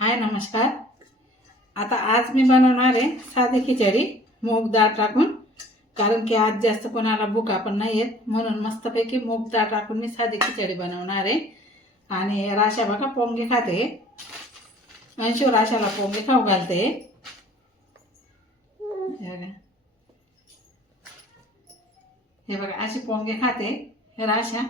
हाय नमस्कार. आता आज मी बनवणार आहे साधी खिचडी मूग डाळ टाकून. कारण की आज जास्त कोणाला भुका पण नाही आहेत, म्हणून मस्तपैकी मूग डाळ टाकून मी साधी खिचडी बनवणार आहे. आणि राशा बघा पोंगे खाते. अंशू राशाला पोंगे खाऊ घालते. हे बघा अशी पोंगे खाते राशा.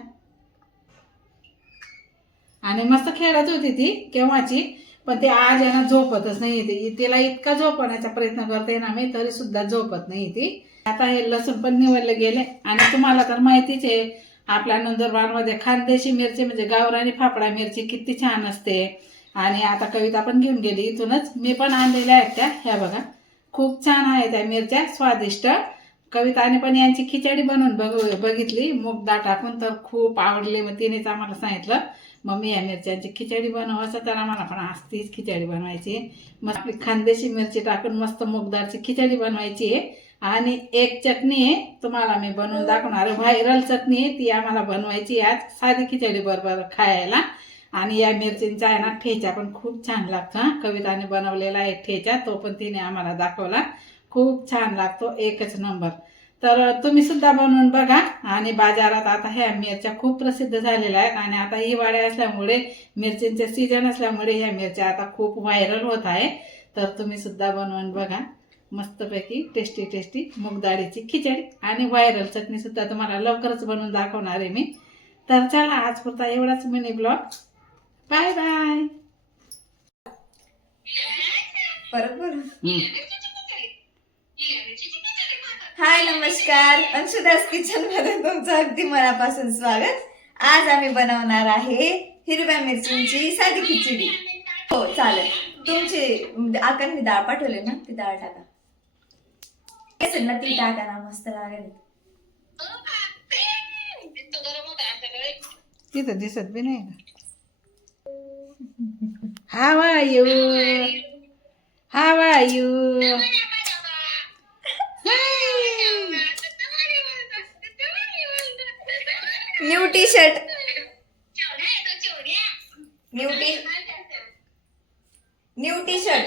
आणि मस्त खेळत होती ती केव्हाची, पण ते आज आहे ना झोपतच नाही ती. तिला इतका झोपण्याचा प्रयत्न करते ना मी, तरी सुद्धा झोपत नाही ती. आता हे लसूण पण निवडले गेले. आणि तुम्हाला तर माहितीच आहे आपल्या नंदुरबारमध्ये खानदेशी मिरची म्हणजे गावरानी फाफडा मिरची किती छान असते. आणि आता कविता पण घेऊन गेली इथूनच, मी पण आणलेल्या आहेत त्या. ह्या बघा खूप छान आहे त्या मिरच्या, स्वादिष्ट. कविताने पण यांची खिचडी बनवून बघितली मूग डाळ टाकून, तर खूप आवडली. मग तिनेच आम्हाला सांगितलं मम्मी या मिरच्यांची खिचडी बनव असं. तर आम्हाला पण आज तीच खिचडी बनवायची. मग आपली खानदेशी मिरची टाकून मस्त मूग डाळची खिचडी बनवायची आहे. आणि एक चटणी आहे तुम्हाला मी बनवून दाखवणार आहे, व्हायरल चटणी आहे ती आम्हाला बनवायची आज साधी खिचडी बरोबर खायला. आणि या मिरचींचा आहे ना ठेचा पण खूप छान लागतो. कविताने बनवलेला आहे ठेचा, तो पण तिने आम्हाला दाखवला. खूप छान लागतो, एकच नंबर. तर तुम्ही सुद्धा बनवून बघा. आणि बाजारात आता ह्या मिरच्या खूप प्रसिद्ध झालेल्या आहेत. आणि आता हिवाळे असल्यामुळे मिरचींचे सीजन असल्यामुळे ह्या मिरच्या आता खूप व्हायरल होत आहे. तर तुम्ही सुद्धा बनवून बघा. मस्तपैकी टेस्टी टेस्टी मूग डाळीची खिचडी आणि व्हायरल चटणी सुद्धा तुम्हाला लवकरच बनवून दाखवणार आहे मी. तर चला आज पुरता एवढाच mini blog. Bye bye. Hi नमस्कार, अंशुदास किचन मध्ये तुमचं अगदी मनापासून स्वागत. आज आम्ही बनवणार आहे हिरव्या मिरचींची साधी खिचडी. हो चालेल. तुमची आकांनी डाळ पाठवली ना, ती डाळ टाका. असेल ना ती टाका ना, मस्त लागेल. तिथं दिसत बी नाही का? How are you, how are you. New T shirt, new T shirt.